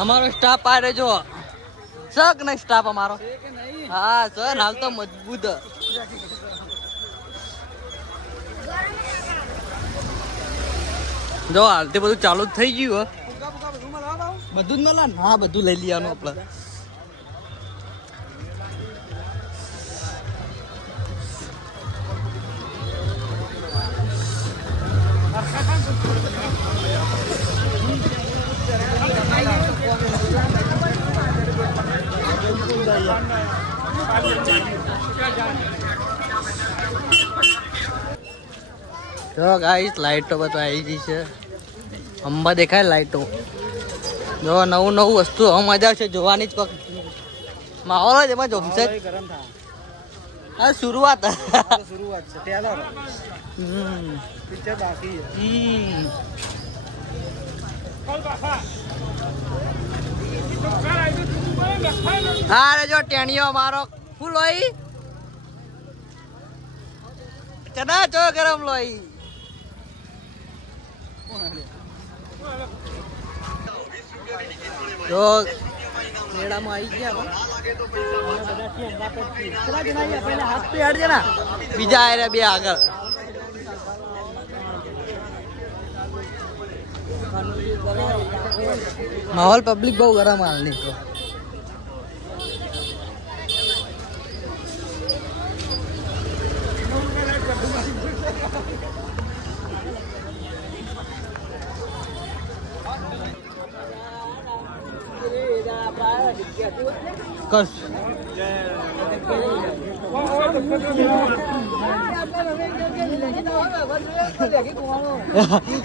અમારો સ્ટાફ આ જો શક ને સ્ટાફ અમારો. હા સર હાલ તો મજબૂત. જો હાલથી બધું ચાલુ જ થઈ ગયું હો. બધું જ મળે ને? હા બધું લઈ લેવાનું આપણે. જો ગાઈસ લાઈટો બધા આવી ગઈ છે. અંબા દેખાય લાઈટો જો નવું નવું વસ્તુ હવે મજા છે જોવાની જ કોક. માહોલ જ. એમાં જમશે હા શરૂઆત. શરૂઆત છે ટેલર પિક્ચર બાકી છે. હમ. જો, ટેણીઓ મારો ફૂલ હોય ચના ચો ગરમ લોહી? જો, મેળામાં આવી ગયા બધા આવ્યા બીજા આયા બે આગળ. માહોલ પબ્લિક બહુ ગરમ હાલ તો કશ.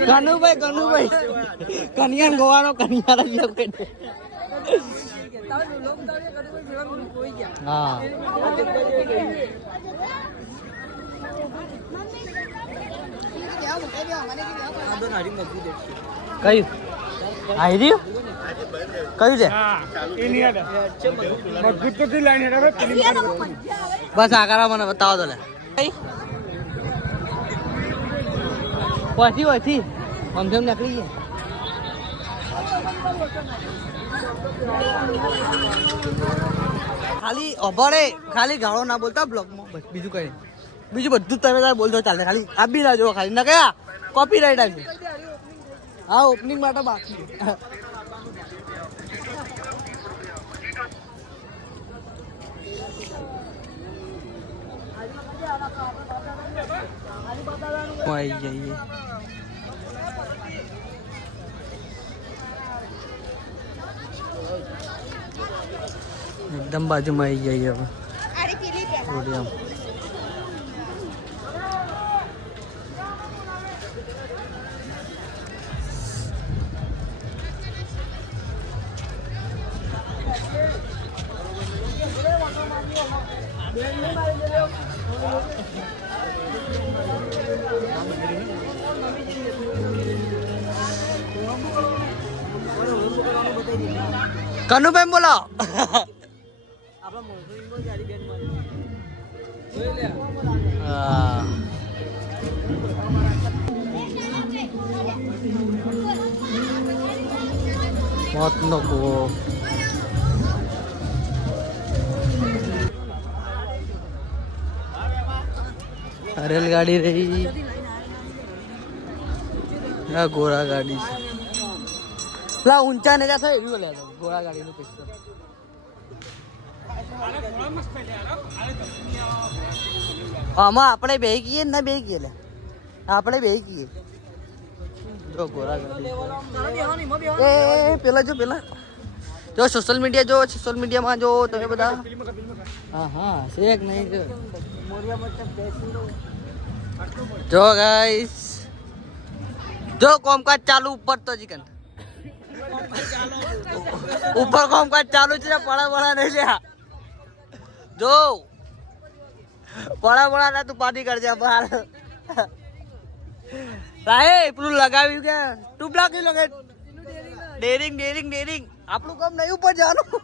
કનુભાઈ કનુભાઈ કનિયાન ગોવાનો કન્યા રહીએ કોઈ હા. કયું? આવી રહ્યું? કયું છે? બસ આ મને બતાવો તો લે. પછી પછી. જેમ નીકળી ગયા. ખાલી અભડે ખાલી ગાળો ના બોલતા બ્લોગમાં. બસ બીજું કઈ નહીં. બીજું બધું જ તમે તારે બોલતો ચાલે. ખાલી આપી ના જો ખાલી. ના કયા કોપી રાઈટ આવી હા ઓપનિંગ માટે બાકી આવી જઈએ એકદમ બાજુમાં આવી જઈએ હવે. ઓડિયમ કનુભાઈ બોલો હા મોતનો કૂવો રેલગાડી રહી આ ઘોડા ગાડી છે પેલા ઊંચા ને થાય એવી બોલે ઘોડા ગાડીનું પિક્ચર આમાં આપણે બે ગઈએ ને બે ગઈએ લે આપણે બે ગઈએ જો ઘોડા ગાડી એ પેલા જો પેલા જો સોશિયલ મીડિયા જો સોશિયલ મીડિયામાં જો તમે બધા હા હા શેક નહીં જો ગાઈસ જો કોમકાજ ચાલુ ઉપર તો ચિકન ઉપર કોમકાજ ચાલુ છે પડા પડા નહીં જો. પડા પડા ના તું પાર્ટી કરજે બહાર રાહે પેલું લગાવ્યું કે? તું બ્લોક લગાવ? Daring daring daring. આપણું કામ નહીં ઉપર જવાનું.